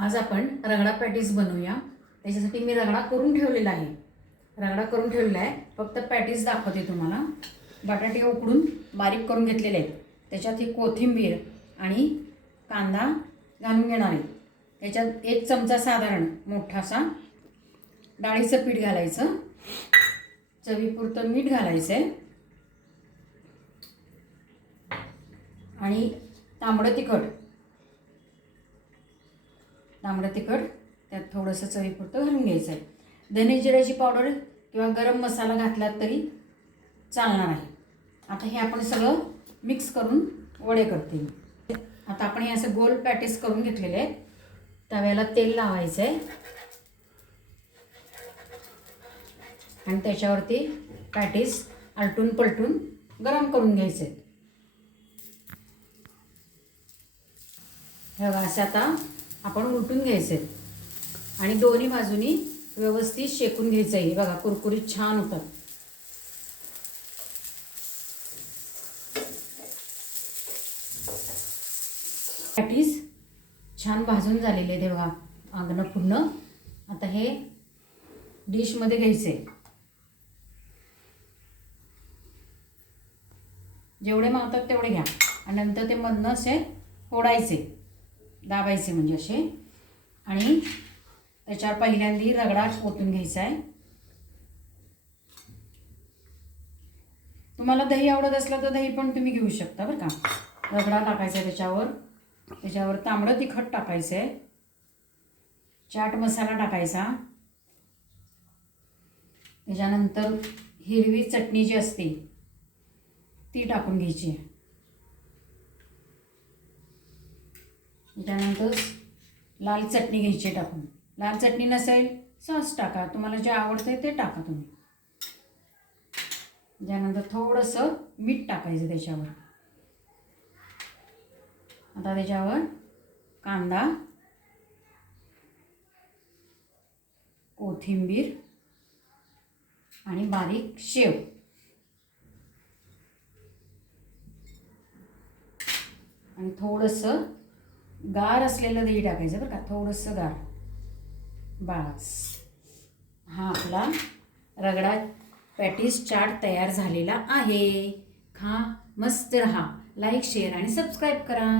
आज आपण रगडा पॅटीस बनवूया। त्याच्यासाठी मी रगडा करून ठेवलेला आहे। फक्त पॅटीस दाखवते तुम्हाला। बटाटे उकडून बारीक करून घेतलेले आहेत। त्याच्यात ही कोथिंबीर आणि कांदा घालून घेणार आहे। त्याच्यात 1 चमचा साधारण मोठासा डाळीचं पीठ घालायचं, चवीपुरतं मीठ घालायचं आहे आणि तांबडं तिखट त्यात थोडंसं चवीपुरतं घालून घ्यायचं आहे। धने जिऱ्याची पावडर किंवा गरम मसाला घातला तरी चालणार आहे। आता हे आपण सगळं मिक्स करून वडे करते। आता आपण हे असं गोल पॅटीस करून घेतलेले आहेत। तव्याला तेल लावायचं आहे आणि त्याच्यावरती पॅटीस आलटून पलटून गरम करून घ्यायचे। हे बघा असं आता आपण उलटून घ्यायचे आणि दोन्ही बाजूनी व्यवस्थित शेकून घ्यायचं आहे। बघा कुरकुरीत छान होतात। पॅटीस छान भाजून झालेले आहेत बघा आगनं पूर्ण। आता हे डिशमध्ये घ्यायचे, जेवढे मावतात तेवढे घ्या आणि नंतर ते मधनं असे फोडायचे, दाबायचे म्हणजे असे, आणि त्याच्यावर पहिल्यांदा रगडा ओतून घ्यायचा आहे। तुम्हाला दही आवडत असलं तर दही पण तुम्ही घेऊ शकता बरं का। रगडा टाकायचा आहे त्याच्यावर तांबडं तिखट टाकायचं आहे, चाट मसाला टाकायचा, त्याच्यानंतर हिरवी चटणी जी असते ती टाकून घ्यायची, त्याच्यानंतर लाल चटणी घ्यायची टाकून। लाल चटणी नसेल सॉस टाका, तुम्हाला जे आवडतं ते टाका तुम्ही। त्यानंतर थोडंसं मीठ टाकायचं त्याच्यावर। आता त्याच्यावर कांदा, कोथिंबीर आणि बारीक शेव आणि थोडंसं गार असलेलं दही टाकायचं बरं का, थोडंसं गार। बस हा आपला रगडा पॅटीस चाट तयार झालेला आहे। खा, मस्त रहा, लाईक शेअर आणि सबस्क्राईब करा।